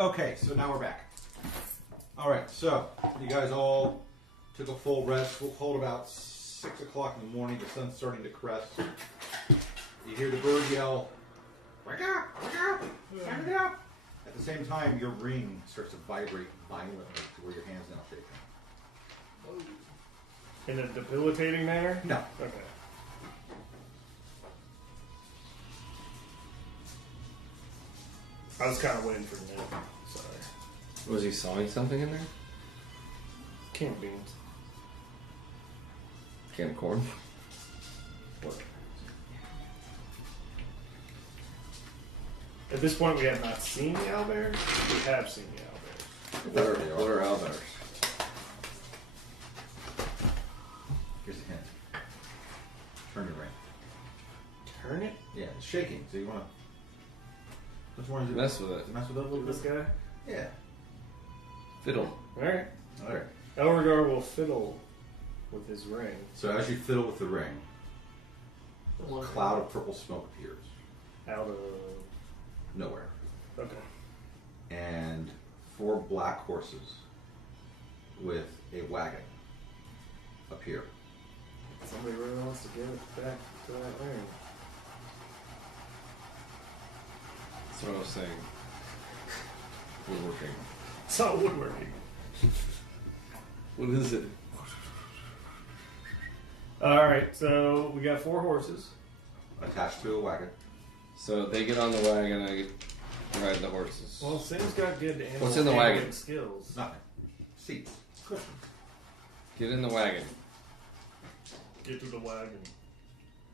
Okay, so now we're back. Alright, so you guys all took a full rest. We'll hold about 6 o'clock in the morning. The sun's starting to crest. You hear the bird yell, "Wake up! Wake up! Wake up!" At the same time, your ring starts to vibrate violently to where your hand's now shaking. In a debilitating manner? No. Okay. I was kind of waiting for Nick. Sorry. Was he sawing something in there? Canned beans. Can of corn? What? At this point, we have not seen the owlbears. We have seen the owlbears. What are owlbears? Here's a hint. Turn your ring. Turn it? Yeah, it's shaking, so you want to... Which one is it? Mess with it. Mess with it a little This bit? guy? Yeah. Fiddle. Alright. Alright. Elregard will fiddle with his ring. So as you fiddle with the ring, a cloud of purple smoke appears. Out of... Nowhere. Okay. And 4 black horses with a wagon appear. Somebody really wants to get it back to that ring. That's what I was saying. Woodworking. It's not woodworking. What is it? Alright, so we got 4 horses. Attached to a wagon. So they get on the wagon, I get to ride the horses. Well, Sam's got good animal What's in the handling wagon? skills. Nothing. Seats. Cushions. Get in the wagon. Get to the wagon.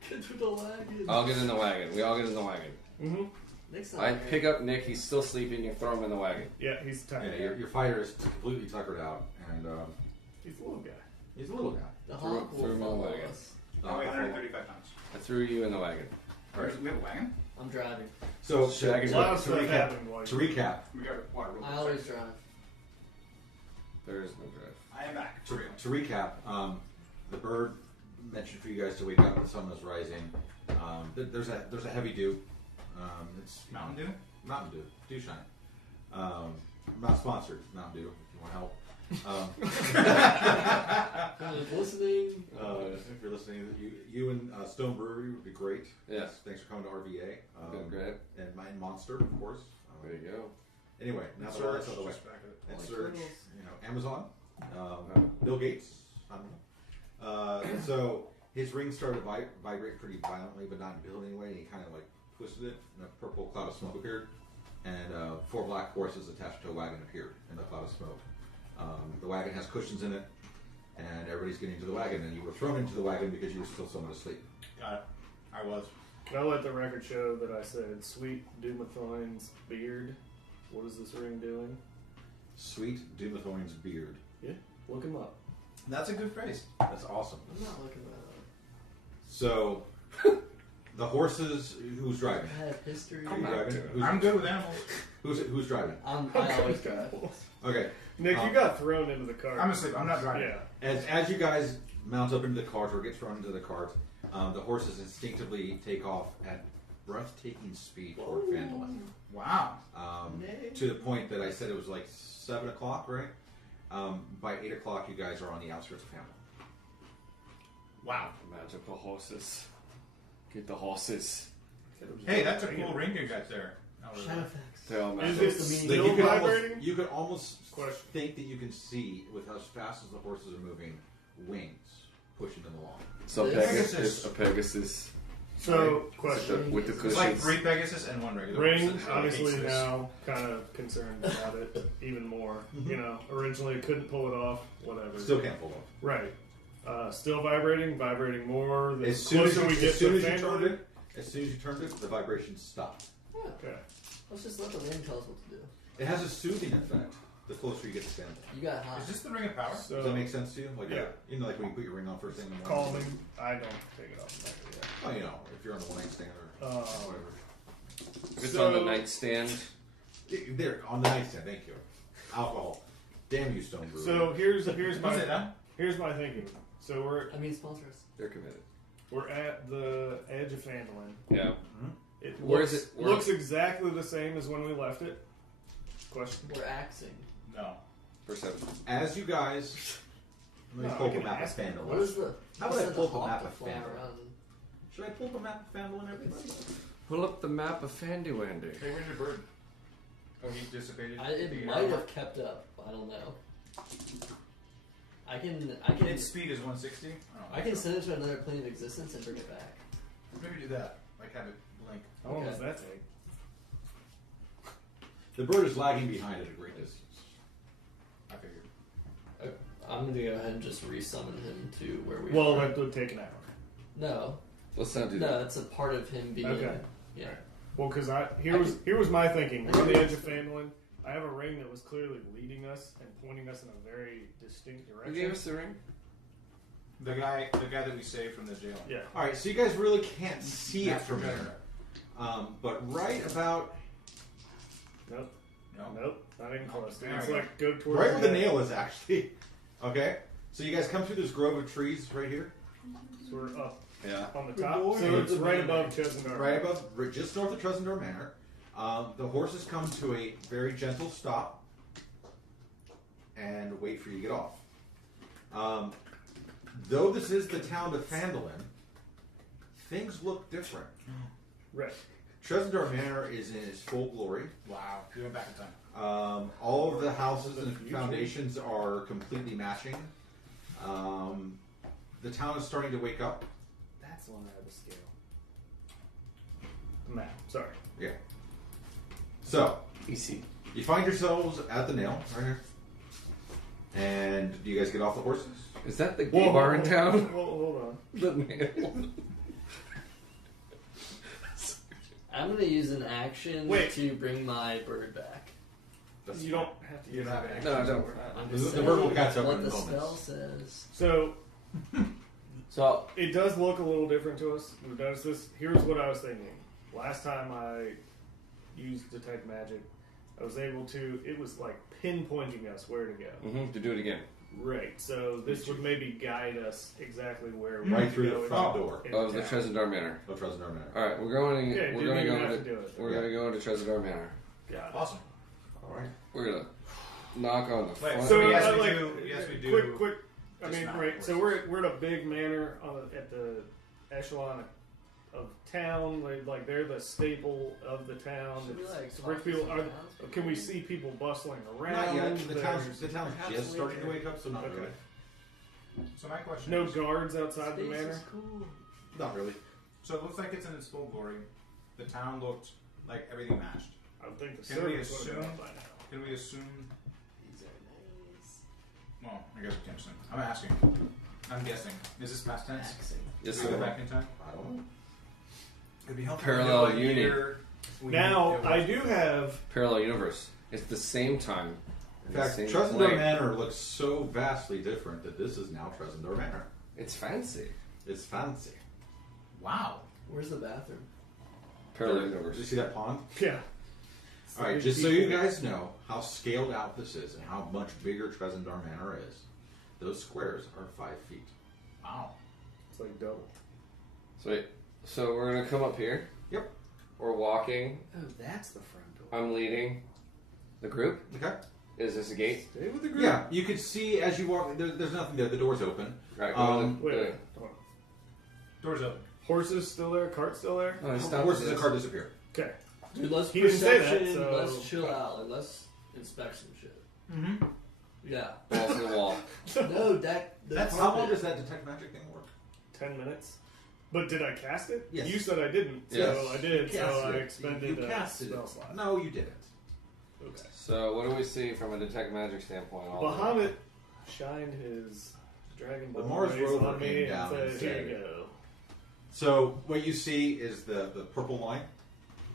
Get to the wagon. I'll get in the wagon. We all get in the wagon. Mm-hmm. I pick up Nick, he's still sleeping, you throw him in the wagon. Yeah, he's tired. Yeah, your fighter is completely tuckered out, and He's a little guy. he's a little guy. The Threw hawk will him in the follow wagon. us. I weigh 135 pounds. I threw you in the wagon. Alright. We have a wagon? I'm driving. So, Shaggy- A lot of to stuff recap, happened while to you... recap, We got water. I always drive. There is no drive. I am back. to recap, the bird mentioned for you guys to wake up. The sun was rising. There's a heavy dew. It's Mountain Dew? Mountain Dew, Dew Shine. I'm not sponsored. Mountain Dew. If you want help. Listening. If you're listening, you and Stone Brewery would be great. Yes. Thanks for coming to RVA. Been great. And Mine Monster, of course. There you go. Anyway, now that all that's out of the way. And search, Amazon, Bill Gates. I don't know. So his ring started to vibrate pretty violently, but not in Bill anyway. He kind of like twisted it, and a purple cloud of smoke appeared, and 4 black horses attached to a wagon appeared in the cloud of smoke. The wagon has cushions in it, and everybody's getting into the wagon, and you were thrown into the wagon because you were still somewhat asleep. Got it. I was. I'll let the record show that I said, Sweet Dumathoin's beard. What is this ring doing? Sweet Dumathoin's beard. Yeah, look him up. That's a good phrase. That's awesome. I'm not looking that up. So, the horses, who's driving? I have history. Are you driving? I'm good with animals. Who's driving? I always drive. Okay. Nick, you got thrown into the cart. I'm asleep. I'm not driving. Yeah. As you guys mount up into the cart or get thrown into the cart, the horses instinctively take off at breathtaking speed toward Phandeliver. Wow. To the point that I said it was like 7 o'clock, right? By 8 o'clock, you guys are on the outskirts of Phandeliver. Wow. Magical horses. Get the horses. Hey, that's a cool ring you got there. Shadow effects. They're all Is magical. it still You vibrating? could almost Question. think that you can see, with as fast as the horses are moving, wings pushing them along. So This- Pegasus, a Pegasus. So, question. With the It's cushions. like 3 Pegasus and 1 regular. Ring, horse. obviously Hates this. now kind of concerned about it even more. You know, originally couldn't pull it off, whatever. Still can't pull off. Right. Still vibrating more. The As soon as closer we get you to turned Phandeliver. it, the vibration stopped. Yeah. Okay. Let's just let the wind tell us what to do. It has a soothing effect the closer you get to Phandeliver. You got hot. Is this the ring of power? So, Does that make sense to you? Like, Yeah. You know, like when you put your ring on first thing in the morning. calming. I don't take it off the back yet. Oh, you know, if you're on the one night stand or whatever. If it's So- on the nightstand. There, on the nightstand, thank you. Alcohol. Damn you, Stone Brewery. So here's What's it my now? thinking. So sponsor us. They're committed. we're at the edge of Phandeliver. Yeah. It Where looks, is it? Where- looks exactly the same as when we left it. Question. We're axing. No. Perception. As you guys, let me No, pull I up a can map of ask him. Phandeliver. What is the? How you about I said pull the up a hawk map to of fly Phandeliver? around? Should I pull up a map of Phandeliver, everybody? Pull up the map of Fandy Wandy. Hey, where's your bird? Oh, he dissipated. It might have kept up. I don't know. I can. Its speed is 160. I can send it to another plane of existence and bring it back. Maybe do that. Like have it blink. How long Okay. does that take? The bird is lagging behind at a great distance. I figured. I'm gonna go ahead and just resummon him to where we Well, are. that would take an hour. No, Let's not do no, that. that's a part of him being. Okay. Yeah. Well, because here was my thinking. We're on the edge of Phandalin. I have a ring that was clearly leading us and pointing us in a very distinct Who direction. gave us the ring? The guy that we saved from the jail. Yeah. All right, so you guys really can't see it That's from better. here, but right about Nope. No. Nope. Not even close. There It's we go. like go towards right where the head. nail is actually. Okay, so you guys come through this grove of trees right here, So we're up Yeah. on the Good top. boy. So it's right above Chesendar. right above, just north of Tresendor Manor. The horses come to a very gentle stop and wait for you to get off. Though this is the town of Phandalin, things look different. Right. Tresendor Manor is in its full glory. Wow. You went back in time. All of the houses and foundations are completely matching. The town is starting to wake up. That's the one that had the scale. The map. Sorry. Yeah. So, Easy. you find yourselves at the nail, right here. And do you guys get off the horses? Is that the gay bar in town? Hold on. The nail. I'm gonna use an action Wait. to bring my bird back. You don't have to use don't have that. it. No, I don't. I'm The just bird will saying catch up what in the moments. spell says. So So, it does look a little different to us. We've noticed this. Here's what I was thinking. Last time I used detect magic, I was able to. It was like pinpointing us where to go. to do it again. Right. So this would maybe guide us exactly where we Right need to through go the in front door in Of the town. Tresendar Manor. of Tresendor Manor. All right, we're going. Okay, we're didn't going to even go have into. to do it. We're going to go into Tresendar Manor. Got it. Awesome. All right. We're gonna knock on the Wait, front. So yes, uh, we like, do. Yes, we do. Quick. I Just mean, not right. So horses. we're at a big manor at the echelon of town. Like they're the staple of the town. Should we, It's- like, it's talk rich to people. some townspeople? Can we see people bustling around? Not yet. The town's There's Perhaps just starting to later. wake up, so not Okay. really. So my question no is, guards outside the Space manor. is cool. Not really. so it looks like it's in its full glory. The town looked like everything matched. I would think the Can we servants would have assume- gone by now. Can we assume? These are nice. Well, I guess we can't assume. I'm asking. I'm guessing. Is this past tense? Axing. Yes, Can we go sir. back in time? I don't know. It'd be helpful. Parallel to know what uni. year we Now it was. I do have. Parallel universe. It's the same time. In the fact, same Tresendor plane. Manor looks so vastly different that this is now Tresendor Manor. It's fancy. It's fancy. Wow. Where's the bathroom? Parallel Did you universe. see that pond? Yeah. All right, just so you guys know how scaled out this is and how much bigger Tresendar Manor is, those squares are 5 feet. Wow. It's like double. So we're gonna come up here. Yep. We're walking. Oh, that's the front door. I'm leading the group. Okay. Is this a gate? Stay with the group. Yeah, you can see as you walk. There's nothing there. The door's open. Right. Wait. Hold on. Doors open. Horses still there? Cart still there? Oh, The stop horses and this. car disappear. Okay. Dude, let's He didn't say that, perception, so- let's chill out, and let's inspect some shit. Mm-hmm. Yeah. Balls to the wall. No, that. The That's- How long carpet- does that detect magic thing work? 10 minutes. But did I cast it? Yes. You said I didn't, so Yes. I did. You So cast I it. expended You a casted spell it. slot. No, you didn't. Okay. So what do we see from a detect magic standpoint? All Bahamut shined his dragon The ball Mars rays rover on me came and down said, and "Here said- you go." So what you see is the purple line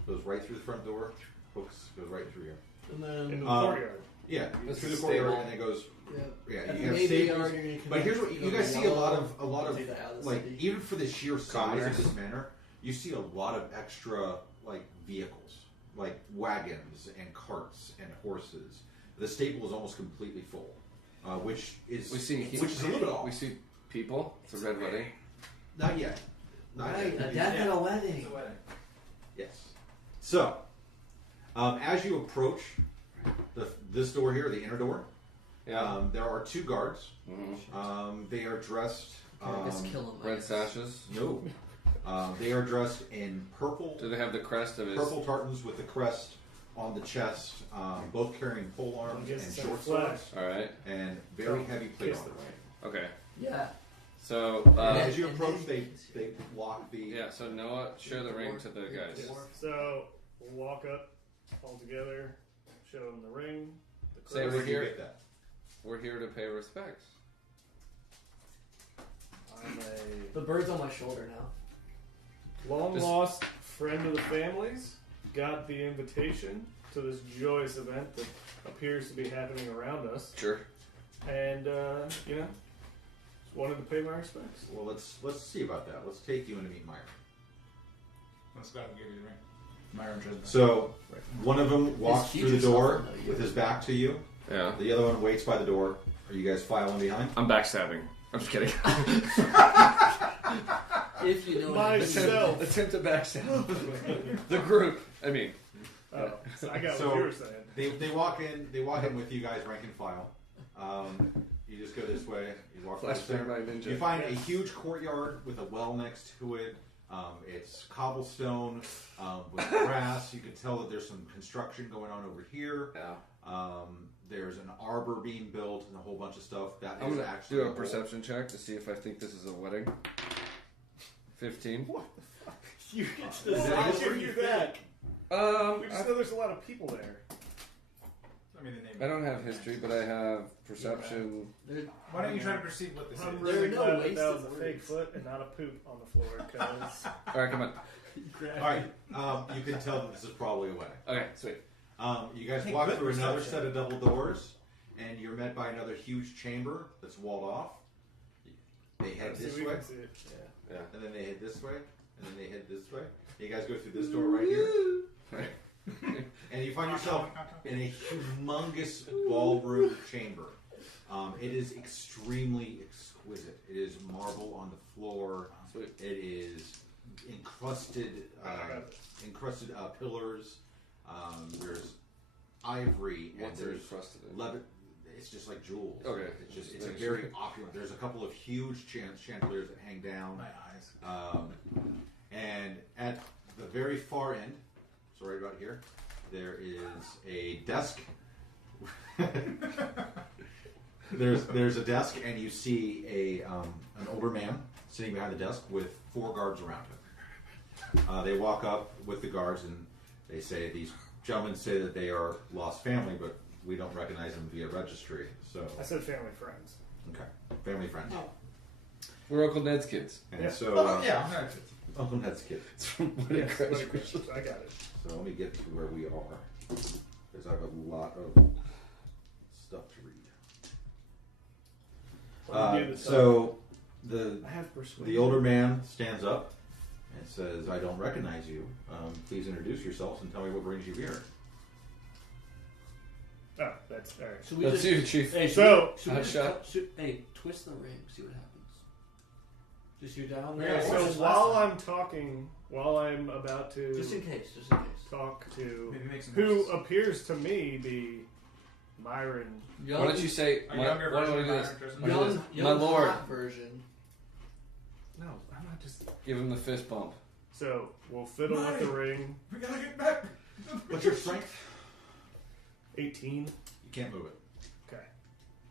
goes right through the front door, hooks goes right through here. And In then. the Um, courtyard. Yeah, This through is the courtyard, stable. and it goes. Yep. Yeah, At you the have main stables. yard, you're gonna But here's what connect you guys see: a lot of Take that out of the like city. even for the sheer size Commerce. of this manor, you see a lot of extra like vehicles, like wagons and carts and horses. The stable is almost completely full, which is We see which is a little bit off. We see people. It's a red wedding. Not yet. Not Right, yet. a death and a wedding. It's a wedding. Yes. So, as you approach, this door here, the inner door. Yeah. There are 2 guards. Mhm. They are dressed. I guess kill him. I Red guess. sashes. No. They are dressed in purple. Do they have the crest of his? Purple tartans with the crest on the chest, both carrying pole arms and short swords, All right. and very heavy plate armor. Okay. Yeah. So. And as you approach, they lock the. Yeah. So Noah, share the ring to the guys. So we'll walk up all together, show them the ring. The Say Where we're did you here. get that? We're here to pay respects. I'm The bird's on my shoulder now. a long lost friend of the family's. Got the invitation to this joyous event that appears to be happening around us, Sure. and just wanted to pay my respects. Well, let's see about that. Let's take you in to meet Myron. Let's go and give you the ring. Myron chose So one of them walks His through the future door self will know you. with his back to you. Yeah. The other one waits by the door. Are you guys filing behind? I'm backstabbing. I'm just kidding. If you know Myself. Attempt to backstab the group. I mean. Oh, so I got So- what you were saying. They walk in. They walk in with you guys, rank and file. You just go this way. You walk Flash through Samurai there. Ninja. You find a huge courtyard with a well next to it. It's cobblestone with grass. You can tell that there's some construction going on over here. Yeah. There's an arbor being built and a whole bunch of stuff. That I'm is gonna actually do a whole- perception check to see if I think this is a wedding. 15. You get Is to that I'll history? give you that. We just I know there's a lot of people there. I mean, the name. I don't have history, but I have perception. Why don't you try to perceive what this is? I'm There really are no glad that wasted that was a words. fake foot and not a poop on the floor, because All right, come on. All right. You can tell that this is probably a wedding. Okay, sweet. You guys Hey, walk good through another perception. set of double doors, and you're met by another huge chamber that's walled off. They head so this we way, can see it. Yeah. and then they head this way, and then they head this way. You guys go through this door right here, and you find yourself in a humongous ballroom chamber. It is extremely exquisite. It is marble on the floor. Sweet. It is encrusted, pillars. There's ivory and What's it there's encrusted in? leather. It's just like jewels. Okay. It's a very opulent. There's a couple of huge chandeliers that hang down. My eyes. And at the very far end, so right about here, there is a desk. there's a desk, and you see an older man sitting behind the desk with 4 guards around him. They walk up with the guards, and they say, these gentlemen say that they are lost family, but we don't recognize them via registry. So, I said family friends. okay, family friends. We're Uncle Ned's kids. And Yeah. so, Yeah, I'm not. Uncle Ned's kid. It's from wedding Yes, graduation. I got it. So let me get to where we are, because I have a lot of stuff to read. Let me do this So I have persuasion. the older man stands up and says, "I don't recognize you. Please introduce yourselves and tell me what brings you here." Oh, that's all right. Should we That's just, you, Chief. Hey, So- should we just Shot. hey, twist the ring, see what happens. Just you down Yeah, there. so So Just while last I'm talking, while I'm about to just in case. talk to Maybe make some who noise. appears to me be Myron. Young, Why don't you say, A my, younger why don't we version do of this? Myron Why don't we do young, this? young My lord, hot version. No, I'm not just. give him the fist bump. So we'll fiddle with the ring. We gotta get back. What's your strength? 18. You can't move it. Okay.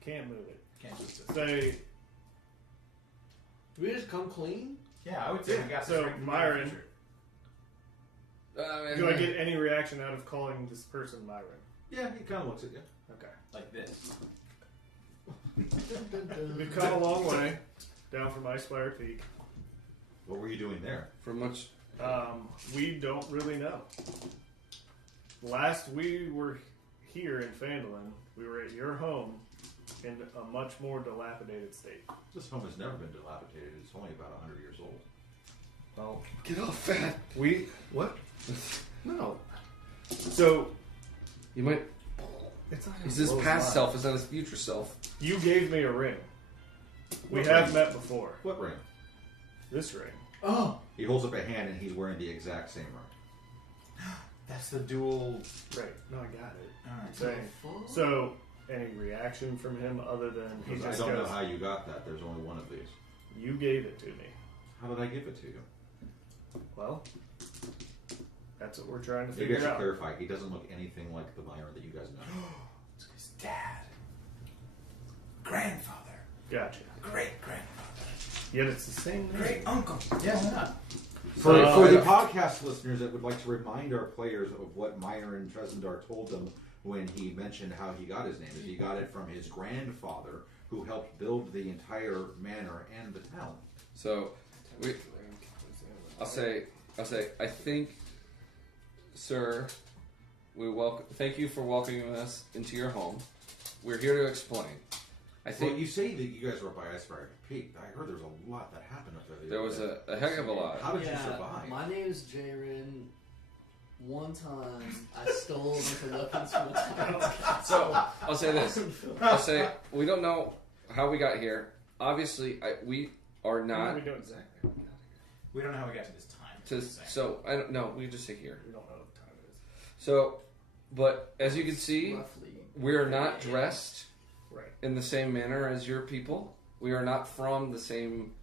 Can't move it. Can't twist it. Say, Do we just come clean? Yeah, I would say we got So, this right from the Myron- future. do I get any reaction out of calling this person Myron? Yeah, he kind of looks at you. Okay. Like this. We've come a long way down from Icefire Peak. What were you doing there? For much. We don't really know. Last we were here in Phandeliver, we were at your home in a much more dilapidated state. This home has never been dilapidated. It's only about 100 years old. Well, Get off fat. we what? No. So You might. it's not He's his past self, is not his future self. You gave me a ring. We What have ring? met before. What ring? This ring. Oh, He holds up a hand, and he's wearing the exact same ring. That's the dual. Right. No, I got it. Alright. Saying. So, any reaction from him other than he I just don't know goes, how you got that. There's only one of these. "You gave it to me." How did I give it to you? Well, that's what we're trying to Maybe I figure should out. clarify. He doesn't look anything like the Myron that you guys know. It's his dad. Grandfather. Gotcha. Great grandfather. Yet it's the same name. Great uncle. Yeah, why not? For So, the podcast listeners that would like to remind our players of what Myron Tresendar told them when he mentioned how he got his name, is he got it from his grandfather who helped build the entire manor and the town. So, I'll say, I think, sir, thank you for welcoming us into your home. We're here to explain. I think Well, you say that you guys were up by Iceberg Peak. I heard there was a lot that happened up there. the there other was day. a heck of a lot. How did you survive? My name's Jaren. One time, I stole a bunch of weapons from a town. So, I'll say this. I'll say, we don't know how we got here. Obviously, we are not... We know exactly. We don't know how we got to this time. I don't know. We just say here. We don't know what time it is. So, but as you can see, Roughly. we're not dressed Right. in the same manner as your people. We are not from the same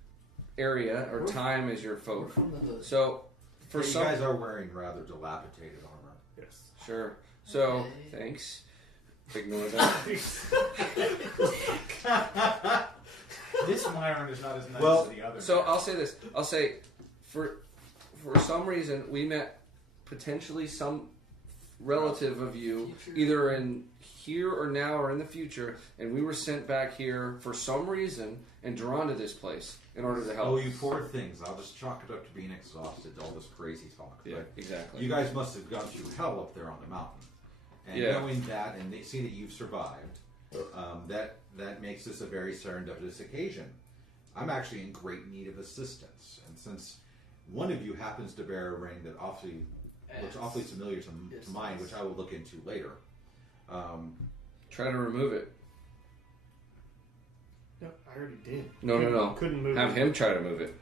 area or time as your We're folk. from the hood. So, for you some... guys are wearing rather dilapidated armor. Yes. Sure. So, Okay. thanks. Ignore that. This Myron is not as nice Well, as the other. So, I'll say this. I'll say, for some reason, we met potentially some relative of you, Future. either in here or now or in the future, and we were sent back here for some reason and drawn to this place in order to help. Oh, you poor things. I'll just chalk it up to being exhausted, all this crazy talk. Yeah, But exactly. you guys must have gone through hell up there on the mountain. And Yeah. knowing that and they see that you've survived, that makes this a very serendipitous occasion. I'm actually in great need of assistance. And since one of you happens to bear a ring that looks awfully familiar to mine, which I will look into later. Try to remove it. No, I already did. No. Couldn't move Have it. him try to move it.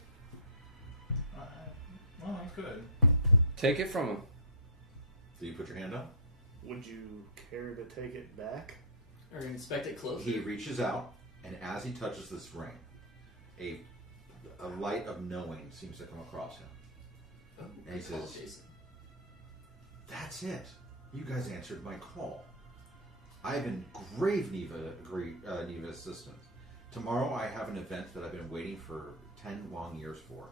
Well, I could. Take it from him. Do you put your hand up? Would you care to take it back? Or inspect it closer. He reaches out, and as he touches this ring, a light of knowing seems to come across him. Oh, And he call says, Jason. "That's it. You guys answered my call. I've been grave need of assistance. Tomorrow I have an event that I've been waiting for 10 long years for.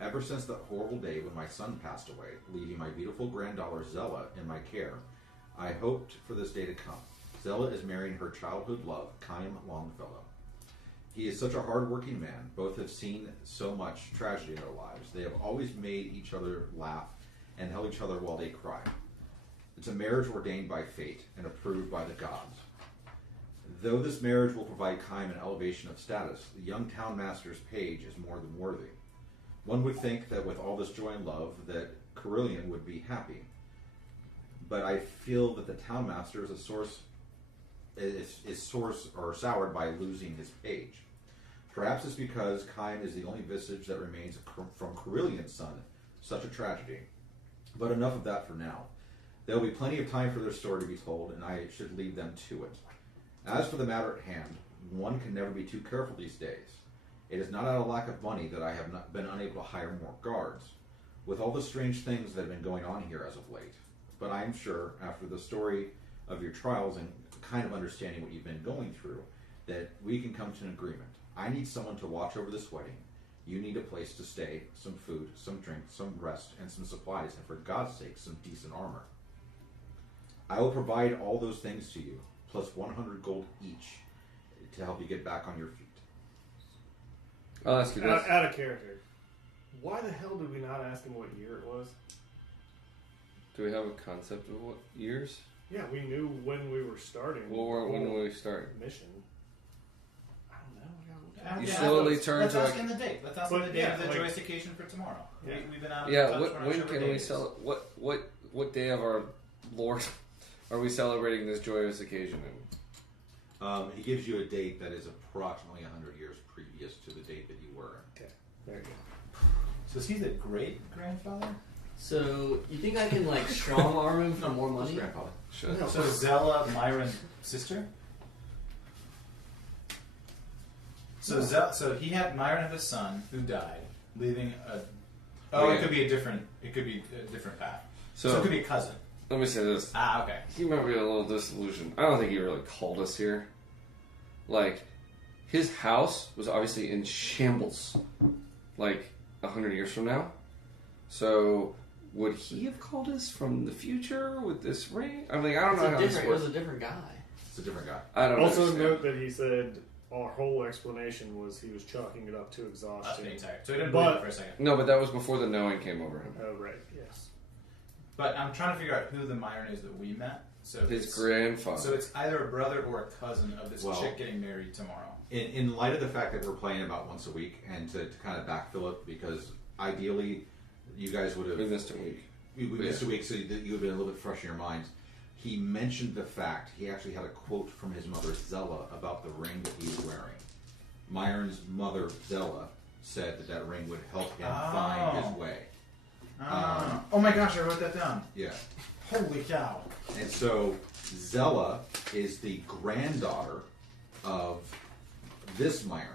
Ever since that horrible day when my son passed away, leaving my beautiful granddaughter Zella in my care, I hoped for this day to come. Zella is marrying her childhood love, Chaim Longfellow. He is such a hard-working man. Both have seen so much tragedy in their lives. They have always made each other laugh and held each other while they cried. It's a marriage ordained by fate and approved by the gods. Though this marriage will provide Chaim an elevation of status, the young town master's page is more than worthy. One would think that with all this joy and love that Carillion would be happy. But I feel that the town master is soured by losing his page. Perhaps it's because Chaim is the only vestige that remains from Carillion's son. Such a tragedy. But enough of that for now. There will be plenty of time for their story to be told, and I should leave them to it. As for the matter at hand, one can never be too careful these days. It is not out of lack of money that I have not been unable to hire more guards, with all the strange things that have been going on here as of late. But I am sure, after the story of your trials and kind of understanding what you've been going through, that we can come to an agreement. I need someone to watch over this wedding. You need a place to stay, some food, some drink, some rest, and some supplies, and for God's sake, some decent armor. I will provide all those things to you, plus 100 gold each, to help you get back on your feet. I'll ask you this. Out of character. Why the hell did we not ask him what year it was? Do we have a concept of what years? Yeah, we knew when we were starting. When did we start? Mission. I don't know. I gotta look You at it. slowly turn Let's to ask a- him the date. Let's ask him But the date yeah, of the like- joyous occasion for tomorrow. Yeah. We've been out of Yeah, touch. We're not when sure can day we it is. sell? What day of our Lord are we celebrating this joyous occasion in? He gives you a date that is approximately 100 years previous to the date that you were in. Okay, there you go. So is he the great grandfather? So you think I can like strong arm him for more money? Grandfather. Should. So Zella, Myron's sister. So Myron had a son who died, leaving a. Oh, Yeah. it could be a different. It could be a different path. So, So it could be a cousin. let me say this. Ah, okay. He might be a little disillusioned. I don't think he really called us here. Like, his house was obviously in shambles, like 100 years from now. So, would he have called us from the future with this ring? I mean, I don't know how this It was works. a different guy. It's a different guy. I don't Also understand. note that he said our whole explanation was he was chalking it up to That's exhaustion. being tired. So I didn't But- believe it for a second. No, but that was before the knowing came over him. Oh right, yes. But I'm trying to figure out who the Myron is that we met. So His it's, grandfather. So it's either a brother or a cousin of this Well- chick getting married tomorrow. In light of the fact that we're playing about once a week, and to kind of backfill it, because ideally you guys would have We missed a week. We missed a week, so that you would have been a little bit fresh in your minds. He mentioned the fact he actually had a quote from his mother Zella about the ring that he was wearing. Myron's mother Zella said that that ring would help him find his way. Oh my gosh, I wrote that down. Yeah, Holy cow. and so Zella is the granddaughter of this Myron.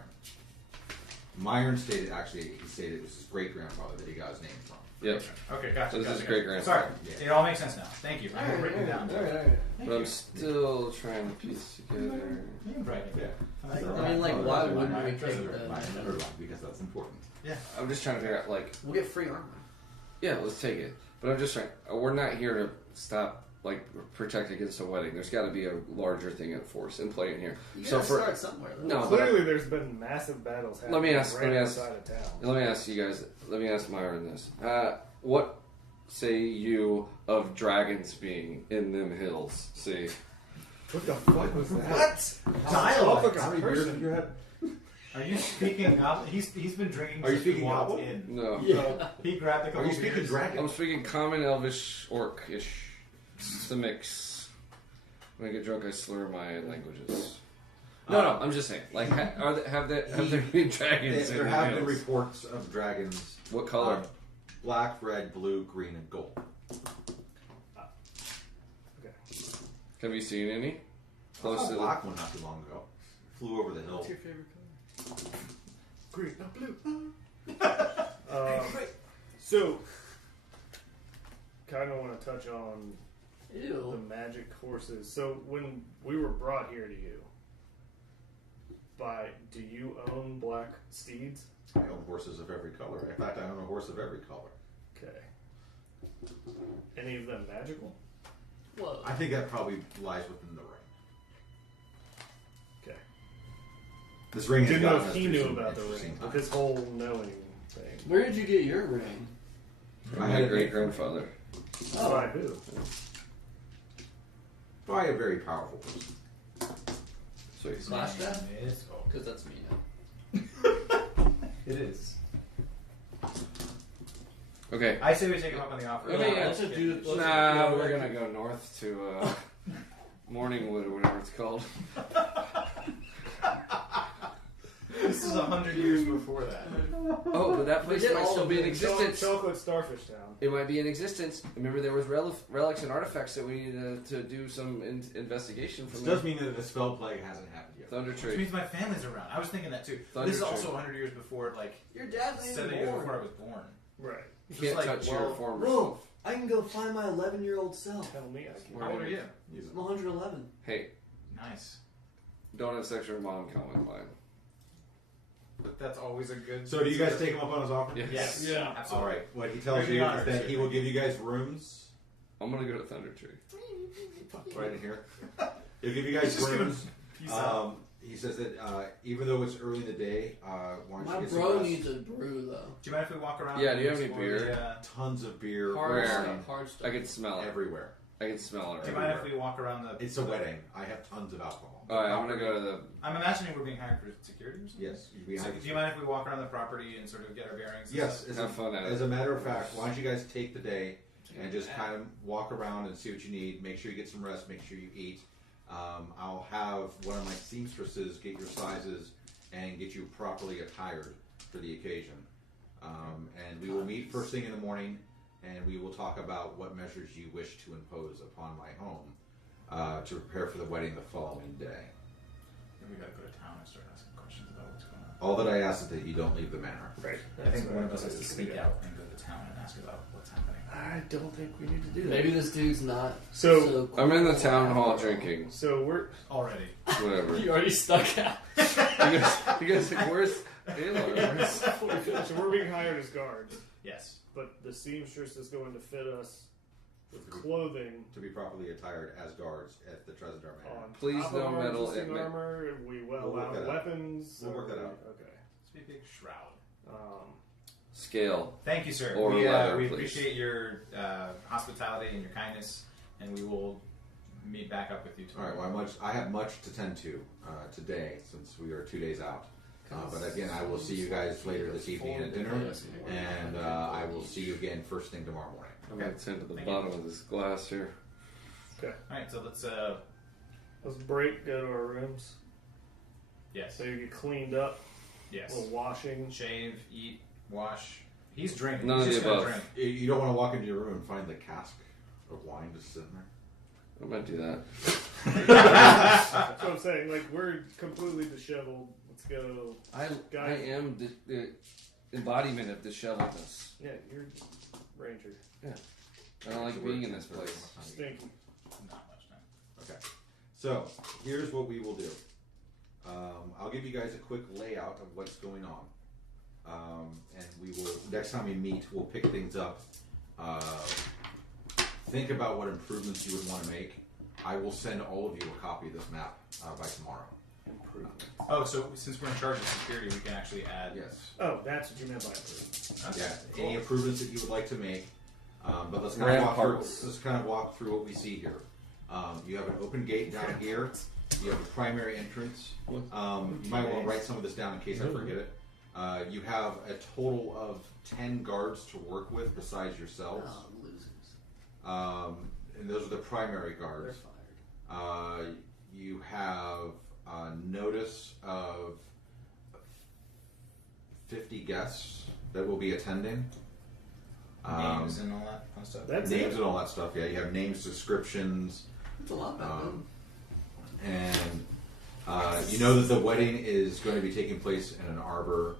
Myron stated he stated it was his great grandfather that he got his name from. Yep. Okay, gotcha. So this gotcha, is gotcha. great-grandfather. Sorry, Yeah. it all makes sense now. Thank you. I have it written down. Alright. But I'm still trying to piece together. You can write it. Yeah. I mean, like, why wouldn't we take I the... remember that because that's important. Yeah. I'm just trying to figure out, like, We'll get free armor. yeah, let's take it. But I'm just trying. We're not here to stop, like, protect against a wedding. There's got to be a larger thing at force in play in here. You So gotta for start somewhere. Though. No, but Clearly, there's been massive battles happening Let me ask- right let me ask- outside of town. let me ask you guys. Let me ask Myron this. What say you of dragons being in them hills? See, What the fuck was that? What? Dialogue. Dialogue. How many beers have you had? Are you speaking Goblin? He's been drinking. Are you since we speaking walked Goblin? in. no. Yeah. He grabbed a couple Are you speaking beers. dragon? I'm speaking common, elvish, orcish. It's a mix. When I get drunk, I slur my languages. No, I'm just saying. Like, have there been dragons? There in have the been hills? reports of dragons. What color? Black, red, blue, green, and gold. Okay. Have you seen any? I Close saw to a the. black one not too long ago. Flew over the hill. What's your favorite color? Green, not blue. So, kind of want to touch on the Ew. magic horses. So, when we were brought here to you, do you own black steeds? I own horses of every color. In fact, I own a horse of every color. Okay. Any of them magical? Whoa. I think that probably lies within the ring. Okay. This ring has Didn't know gotten if us he through knew some about the interesting ring, with times. this whole knowing thing. Where did you get your ring? From my great grandfather. Oh, I do. By a very powerful person. Sweet. Slash that? Yes. Oh, Because that's me now. it is. Okay. I say we take him up on the offer. Okay, yeah. Let's just do it. Nah, we're gonna go north to Morningwood or whatever it's called. This is 100 years before that. Oh, but that place We did might all still of be in it. existence. Chocolate Starfish Town. It might be in existence. Remember, there was relics and artifacts that we needed to do some investigation This from. does mean that the spell plague hasn't happened yet. Thunder Which Tree. means my family's around. I was thinking that too. Thunder This is Tree. also 100 years before, like, Your dad's ain't 7 even years before I born. was born. Right. You Just can't like, touch your well, former Bro, self. I can go find my 11-year-old self. Tell me I can. How old are you? Use it. I'm 111. Hey, Nice. don't have sex with your mom. Come with mine. But that's always a good. So do you guys take him up on his offer? Yes. Yes. Yeah. All Absolutely. right. What he tells Very you honored, is that sir. he will give you guys rooms I'm gonna go to Thunder Tree. right in here. He'll give you guys Just gonna rooms. Peace out. He says that even though it's early in the day, why don't My you get some bro rest? needs a brew, though. Do you mind if we walk around? Yeah, and do you have any explore beer? the, Tons of beer. Hard Where? stuff. Hard stuff. I can smell it. Everywhere. I can smell it. do you Right. mind if we walk around the? It's a wedding. I have tons of alcohol. All right, I'm gonna go to the. I'm imagining we're being hired for security or something. Yes. You'd be So, happy do you mind if we walk around the property and sort of get our bearings? and Yes. stuff? As, Have fun at as it. a matter of fact, why don't you guys take the day and just kind of walk around and see what you need. Make sure you get some rest. Make sure you eat. I'll have one of my seamstresses get your sizes and get you properly attired for the occasion. And we will meet first thing in the morning. and we will talk about what measures you wish to impose upon my home to prepare for the wedding the following day. Then we gotta go to town and start asking questions about what's going on. All that I ask is that you don't leave the manor. Right. I think one of us has to sneak out and go to town and ask about what's happening. I don't think we need to do that. Maybe this dude's not. So, cool. I'm in the town hall drinking. So we're Already. Whatever. You already stuck out. You guys like, where's Taylor? so we're being hired as guards, Yes. but the seamstress is going to fit us with clothing To be properly attired as guards at the Tresendar Manor. on Please top no of our metal existing admit- armor. We We'll work allow that out. weapons. We'll work that out. Okay. Let's be a big shroud. Scale. Thank you, sir. Or we leather, we please. appreciate your hospitality and your kindness, and we will meet back up with you All right. tomorrow. Well, I have much to tend to today, since we are 2 days out. But again, I will see you guys later this evening at dinner, and I will see you again first thing tomorrow morning. I'm going to tend to the Thank bottom of this glass here. Okay. All right, so let's. Let's break. Go to our rooms. Yes. So you get cleaned up. Yes. A little washing. Shave, eat, wash. He's drinking. None He's of just the gonna above. drink. You don't want to walk into your room and find the cask of wine just sitting there. I might do that. That's what I'm saying. Like, we're completely disheveled. Let's go. I Guys. am the embodiment of disheveledness. Yeah, you're Ranger. I don't like being in this place. Stinky. Not much time. Okay. So here's what we will do. I'll give you guys a quick layout of what's going on, and we will next time we meet, we'll pick things up. Think about what improvements you would want to make. I will send all of you a copy of this map by tomorrow. Improvement. Oh, so since we're in charge of security, we can actually add. Yes. Oh, that's what you meant by improvement. Okay. Yeah. Any improvements that you would like to make, but let's kind of walk through what we see here. You have an open gate down here. You have a primary entrance. You might want to write some of this down in case I forget it. You have a total of 10 guards to work with besides yourselves. Oh, losers. And those are the primary They're guards. fired. You have a notice of 50 guests that will be attending. Names and all that fun stuff. That's Names it. and all that stuff. Yeah, you have names, descriptions, It's a lot better. and you know that the wedding is going to be taking place in an arbor.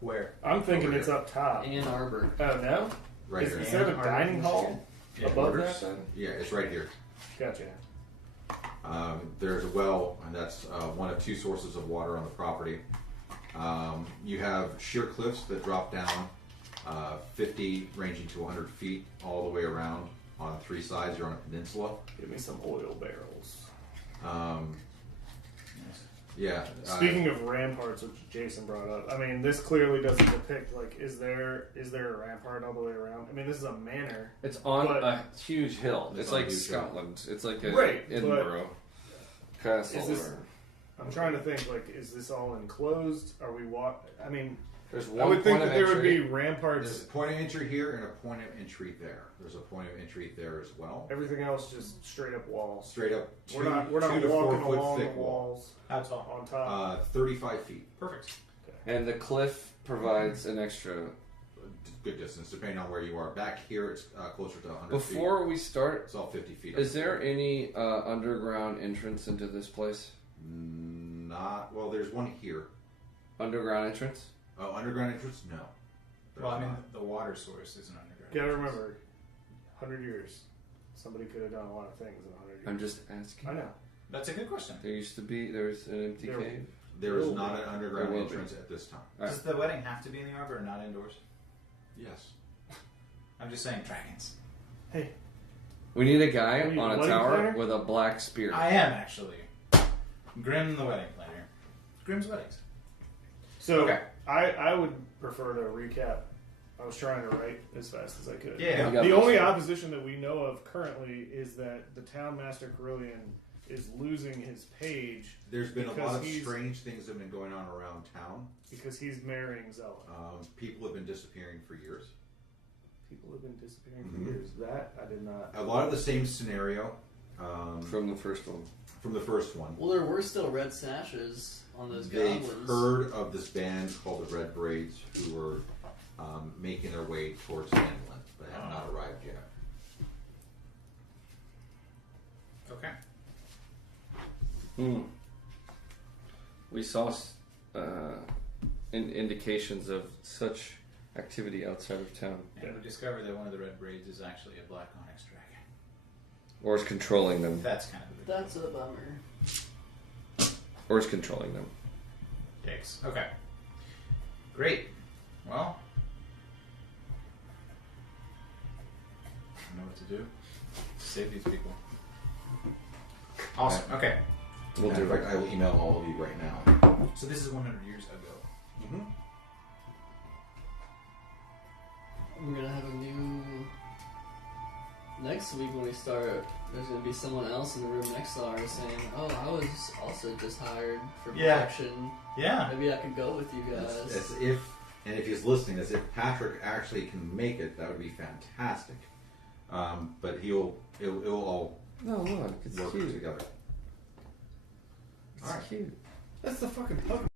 Where? I'm thinking Over it's here. up top. Ann Arbor. Oh, no? Right Is here. there a dining hall Yeah, above quarters. that then? Yeah, it's right here. Gotcha. There's a well, and that's one of 2 sources of water on the property. You have sheer cliffs that drop down 50, ranging to 100 feet, all the way around on 3 sides. You're on a peninsula. Give me some oil barrels. Yeah. Speaking of ramparts, which Jason brought up, I mean, this clearly doesn't depict, like, is there a rampart all the way around? I mean, this is a manor. It's on But- a huge hill. It's It's on a like huge hill. Scotland. It's like a Right, Edinburgh castle. Is this- or- I'm trying to think, like, is this all enclosed? Are we I mean, There's I one would think point that of there would be entry. ramparts. There's a point of entry here and a point of entry there. There's a point of entry there as well. Everything else just straight up walls. Straight up, We're not 2 to 4 walking foot along the thick wall. walls How tall? on top. 35 feet. Perfect. And the cliff provides an extra. Good distance, depending on where you are. Back here, it's closer to 100 feet. Before we start, It's all 50 feet. is there any underground entrance into this place? Not well. There's one here. Underground entrance? Oh, underground entrance? No. There's Well, I mean, not. the water source isn't underground. You gotta remember, 100 years. Somebody could have done a lot of things in 100 years. I'm just asking. I know. That's a good question. There's an empty There- cave. There is Will not be. an underground There will be. entrance at this time. All right. Does the wedding have to be in the arbor or not indoors? Yes. I'm just saying dragons. Hey, We need a guy Are you on a wedding tower planner? with a black spear. I am actually. Grim the wedding planner. Grim's weddings. so Okay. I would prefer to recap. I was trying to write as fast as I could. Yeah. You got The this. only opposition that we know of currently is that the town master Carillion is losing his page There's been a Because lot of he's- strange things that have been going on around town. because he's marrying Zella. People have been disappearing for years. People have been disappearing Mhm. for years. That I did not. A lot of the same scenario From the first one. from the first one. Well, there were still red sashes on those They've goblins. heard of this band called the Red Braids, who were making their way towards Finland, but have not arrived yet. Okay. We saw indications of such activity outside of town. And we discovered that one of the red braids is actually a black onyx dragon. Or is controlling them. That's kind of a big That's a bummer. Or is controlling them. Yikes. Okay. Great. Well, I don't know what to do. Save these people. Awesome. Okay. We'll do In fact, it. I will email all of you right now. So this is 100 years ago. Mm-hmm. We're gonna have a new. Next week when we start, there's gonna be someone else in the room next to ours saying, "Oh, I was also just hired for protection. Yeah. Maybe I could go with you guys." As if, and if he's listening, as if Patrick actually can make it, that would be fantastic. But it will all No, look, it's work cute. together. It's Alright. cute. That's the fucking Pokemon.